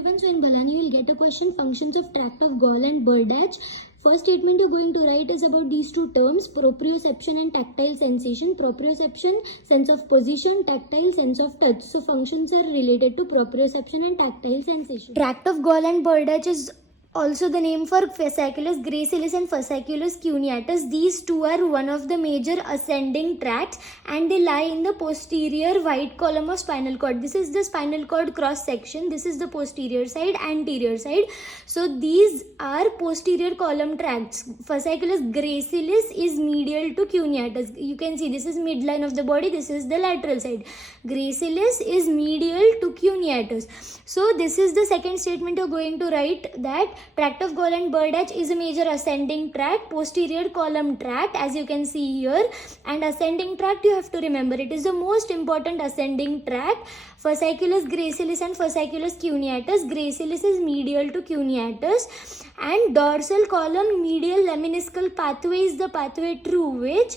everyone, so in Bhalani you will get a question, functions of tract of gall and Burdach. First statement you're going to write is about these two terms, proprioception and tactile sensation. Proprioception, sense of position, tactile, sense of touch. So functions are related to proprioception and tactile sensation. Tract of gall and Burdach is also the name for fasciculus gracilis and fasciculus cuneatus. These two are one of the major ascending tracts and they lie in the posterior white column of spinal cord. This is the spinal cord cross section. This is the posterior side, anterior side. So these are posterior column tracts. Fasciculus gracilis is medial to cuneatus. You can see this is midline of the body. This is the lateral side. Gracilis is medial to cuneatus. So this is the second statement you're going to write, that tract of gall and Burdach is a major ascending tract, posterior column tract, as you can see here. And ascending tract, you have to remember, it is the most important ascending tract. Fasciculus gracilis and fasciculus cuneatus. Gracilis is medial to cuneatus, and dorsal column medial lemniscal pathway is the pathway through which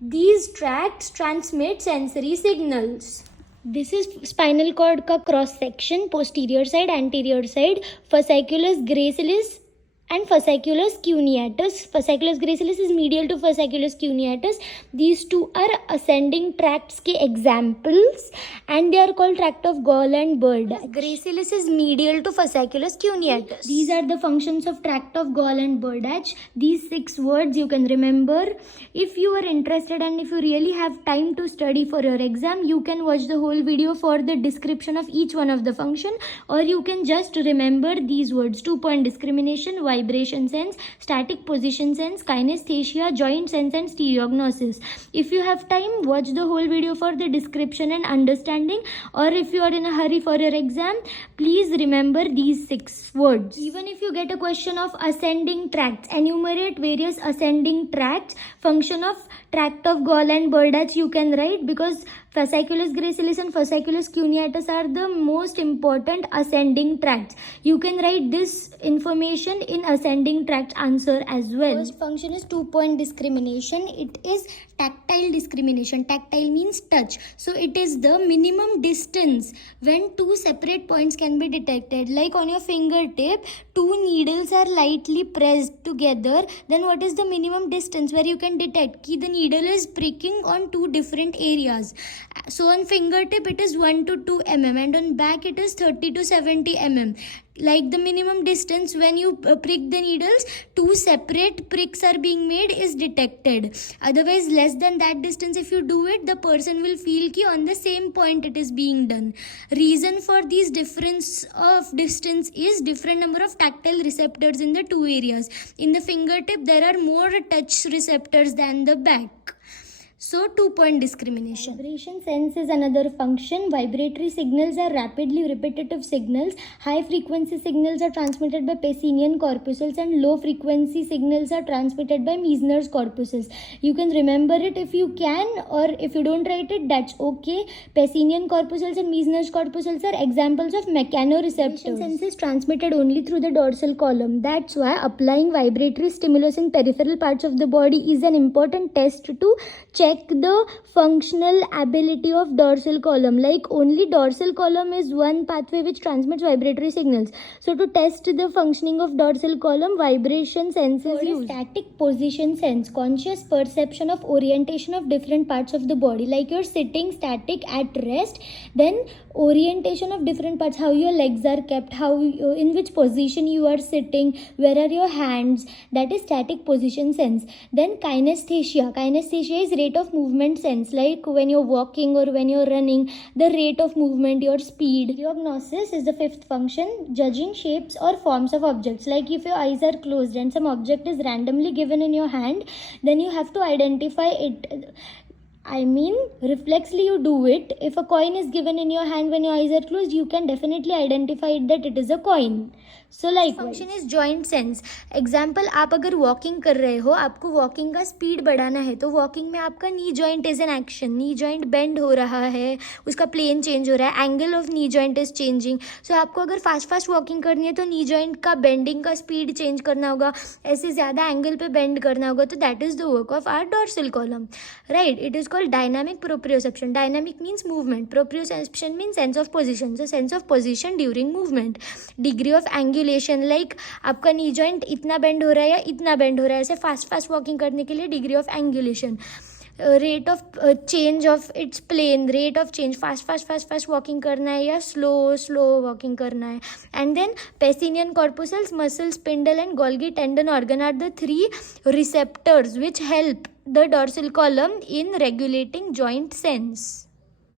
these tracts transmit sensory signals. This is spinal cord का cross section, posterior side, anterior side, fasciculus gracilis and fasciculus cuneatus. Fasciculus gracilis is medial to fasciculus cuneatus. These two are ascending tracts के examples and they are called tract of gall and Burdach. Gracilis is medial to fasciculus cuneatus. These are the functions of tract of gall and Burdach. These 6 words you can remember. If you are interested and if you really have time to study for your exam, you can watch the whole video for the description of each one of the function, or you can just remember these words: 2-point discrimination, vibration sense, static position sense, kinesthesia, joint sense and stereognosis. If you have time, watch the whole video for the description and understanding, or if you are in a hurry for your exam, please remember these 6 words. Even if you get a question of ascending tracts, enumerate various ascending tracts. Function of tract of gall and Burdach you can write, because fasciculus gracilis and fasciculus cuneatus are the most important ascending tracts. You can write this information in ascending tract answer as well. First function is 2-point discrimination. It is tactile discrimination. Tactile means touch. So it is the minimum distance when 2 separate points can be detected. Like on your fingertip, 2 needles are lightly pressed together. Then what is the minimum distance where you can detect that the needle is pricking on 2 different areas? So on fingertip it is 1 to 2 mm and on back it is 30 to 70 mm. Like the minimum distance when you prick the needles, 2 separate pricks are being made is detected. Otherwise less than that distance if you do it, the person will feel ki on the same point it is being done. Reason for this difference of distance is different number of tactile receptors in the 2 areas. In the fingertip there are more touch receptors than the back. So 2-point discrimination. Vibration sense is another function. Vibratory signals are rapidly repetitive signals. High frequency signals are transmitted by Pacinian corpuscles and low frequency signals are transmitted by Meissner's corpuscles. You can remember it if you can, or if you don't write it, that's okay. Pacinian corpuscles and Meissner's corpuscles are examples of mechanoreceptors. Sense is transmitted only through the dorsal column. That's why applying vibratory stimulus in peripheral parts of the body is an important test to check the functional ability of dorsal column. Like only dorsal column is one pathway which transmits vibratory signals. So to test the functioning of dorsal column, vibration sense is used. Static position sense, conscious perception of orientation of different parts of the body. Like you're sitting static at rest, then orientation of different parts, how your legs are kept, how you, in which position you are sitting, where are your hands, that is static position sense. Then kinesthesia. Kinesthesia is rate of movement sense, like when you're walking or when you're running, the rate of movement, your speed. Diagnosis is the 5th function, judging shapes or forms of objects. Like if your eyes are closed and some object is randomly given in your hand, then you have to identify it. Reflexly you do it. If a coin is given in your hand when your eyes are closed, you can definitely identify it that it is a coin. So like function is joint sense. Example, आप अगर walking कर रहे हो, आपको walking का speed बढ़ाना है, तो walking में आपका knee joint is an action. Knee joint bend हो रहा है, उसका plane change हो रहा है, angle of knee joint is changing. So आपको अगर fast walking करनी है तो knee joint का bending का speed change करना होगा, ऐसे ज़्यादा angle पे bend करना होगा. तो that is the work of our dorsal column, right? It is called dynamic proprioception. Dynamic means movement, proprioception means sense of position. So sense of position during movement. Degree of angulation, like आपका knee joint इतना bend हो रहा है या इतना bend हो रहा है, ऐसे fast walking करने के लिए degree of angulation. Rate of change of its plane, rate of change, fast walking करना है या slow walking करना है. And then Pacinian corpuscles, muscle, spindle and Golgi tendon organ are the three receptors which help the dorsal column in regulating joint sense.